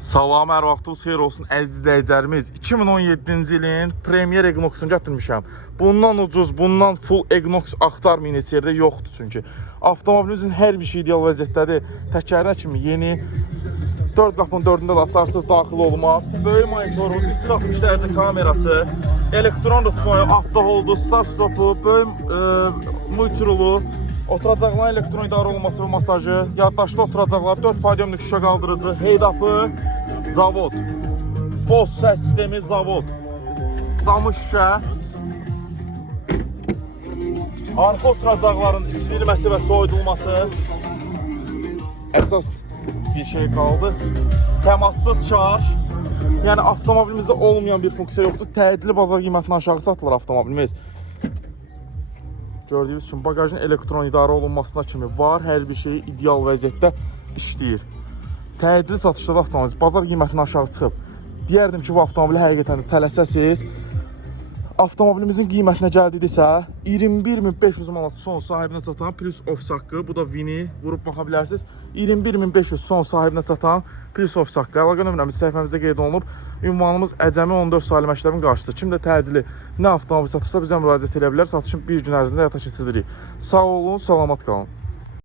Salam, hər vaxtınız xeyir olsun əziz izləyicilərimiz. 2017-ci ilin Premier Equinox-unu gətirmişəm. Bundan ucuz, bundan full Equinox axtarmayın, heç yerdə yoxdur çünki. Avtomobilimizin hər bir şey ideal vəziyyətdədir. Təkərinə kimi yeni. 4 qapının 4-ündə də açarsız daxil olma. Böyük monitoru, 360 dərəcə kamerası, elektron rütüsonu, avtoholdu, start stopu, böyük multirulu, oturacaqların elektron idarə olunması və masajı, yaddaşlı oturacaqlar, 4 podiumlu şüşə qaldırıcı, heyd-up'ı, zavod, boz səs sistemi, zavod, damı şüşə, arxa oturacaqların isidilməsi və soyudulması, əsas bir şey qaldı, təmassız şarj, yəni avtomobilimizdə olmayan bir funksiya yoxdur, təcili bazar qiymətini aşağı satılır avtomobilimiz. Gördüyünüz kimi bagajın elektron idarə olunmasına kimi var, hər bir şey ideal vəziyyətdə işləyir. Təcili satışda da avtomobil bazar qiymətindən aşağı çıxıb. Deyərdim ki, bu avtomobili həqiqətən də tələsəsiz. Avtomobilimizin qiymətinə gəldiksə 21.500 manat son sahibinə çatan plus ofis haqqı, bu da Vini vurub baxa bilərsiniz. 21.500 son sahibinə çatan plus ofis haqqı. Əlaqə nömrəmiz səhifəmizdə qeyd olunub. Ünvanımız Əcəmi 14 saylı məktəbin qarşısı. Kim də təcili nə avtomobil satırsa bizə müraciət edə bilər. Satışın bir gün ərzində həyata keçiririk. Sağ olun, salamat qalın.